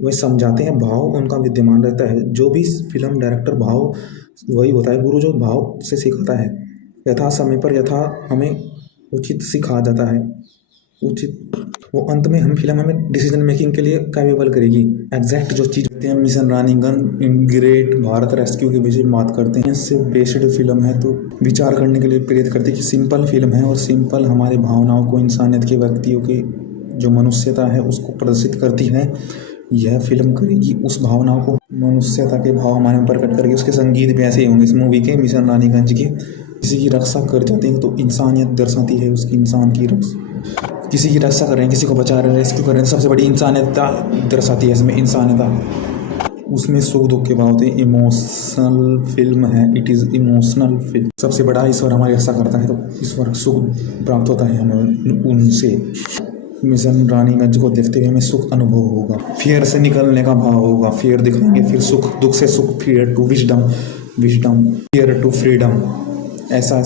वह समझाते हैं, भाव उनका विद्यमान रहता है। जो भी फिल्म डायरेक्टर भाव वही होता है गुरु, जो भाव से सिखाता है। यथा समय पर यथा हमें उचित सिखा जाता है, उचित वो अंत में हम फिल्म हमें डिसीजन मेकिंग के लिए कैपेबल करेगी। एग्जैक्ट जो चीज़ होती है, mission Raniganj in great Bharat rescue के विषय में बात करते हैं। इससे बेस्ड फिल्म है तो विचार करने के लिए प्रेरित करती है कि सिंपल फिल्म है और सिंपल हमारी भावनाओं को, इंसानियत के, व्यक्तियों की जो मनुष्यता है उसको प्रदर्शित करती है। यह फिल्म करेगी उस भावनाओं को, मनुष्यता के भाव हमारे में प्रकट करेगी। उसके संगीत भी ऐसे ही होंगे इस मूवी के, मिशन रानीगंज के। किसी की रक्षा कर जाते हैं तो इंसानियत दर्शाती है उसकी, इंसान की किसी की रक्षा कर रहे हैं, किसी को बचा रहे हैं, रेस्क्यू कर रहे हैं, सबसे बड़ी इंसानियता दर्शाती है इसमें, इंसानियता। उसमें सुख दुख के भाव होते हैं। इमोशनल फिल्म है, इट इज़ इमोशनल फिल्म। सबसे बड़ा ईश्वर हमारी रक्षा करता है तो ईश्वर सुख प्राप्त होता है हमें उनसे। मिशन रानीगंज को देखते हुए हमें सुख अनुभव होगा, फियर से निकलने का भाव होगा, फियर दिखाएंगे, फिर सुख, दुख से सुख, fear to wisdom, wisdom fear to freedom. ऐसा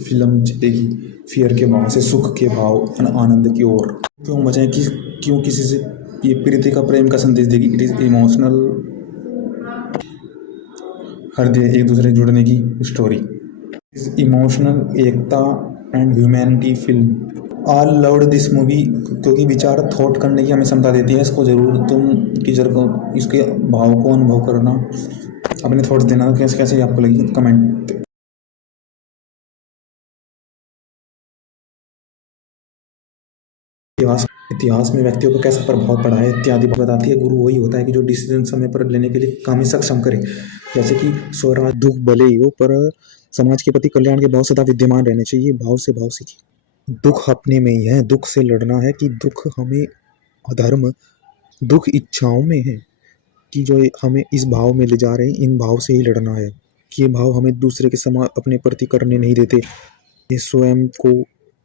फिल्म चलेगी, फियर के भाव से सुख के भाव, आनंद की ओर। क्यों बचाएं, क्यों किसी से ये प्रीति का, प्रेम का संदेश देगी। इट इज़ इमोशनल, हृदय एक दूसरे से जुड़ने की story. Emotional Ekta and humanity film. All loved this movie क्योंकि विचार थॉट करने की हमें क्षमता देती है। इसको ज़रूर तुम टीचर को इसके भाव को अनुभव करना, अपने थॉट्स देना, कैसे कैसे आपको लगी कमेंट। इतिहास में व्यक्तियों को कैसा प्रभाव पड़ा है इत्यादि बताती है। गुरु वही होता है कि जो डिसीजन समय पर लेने के लिए हमें सक्षम करे। जैसे कि स्वराज, दुख भले ही हो पर समाज के प्रति कल्याण के भाव सदा विद्यमान रहने चाहिए। भाव से भाव सीखिए। दुख अपने में ही है, दुख से लड़ना है कि दुख हमें अधर्म, दुख इच्छाओं में है कि जो हमें इस भाव में ले जा रहे हैं, इन भाव से ही लड़ना है कि ये भाव हमें दूसरे के समान अपने प्रति करने नहीं देते, ये स्वयं को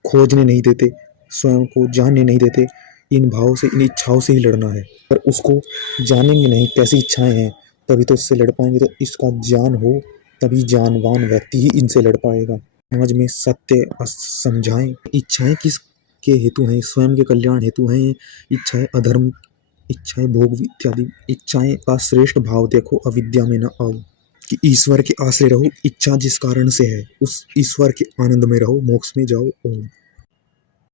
खोजने नहीं देते, स्वयं को जानने नहीं देते। इन भाव से, इन इच्छाओं से ही लड़ना है। पर उसको जानेंगे नहीं कैसी इच्छाएं हैं, तभी तो उससे लड़ पाएंगे। तो इसका ज्ञान हो तभी जानवान व्यक्ति ही इनसे लड़ पाएगा। समाज में सत्य समझाएं। इच्छाएं किस के हेतु हैं, स्वयं के कल्याण हेतु हैं। इच्छाएं अधर्म, इच्छाएं भोग इत्यादि। इच्छाएं का श्रेष्ठ भाव देखो, अविद्या में न आओ। कि ईश्वर के आश्रय रहो, इच्छा जिस कारण से है उस ईश्वर के आनंद में रहो, मोक्ष में जाओ। ओम।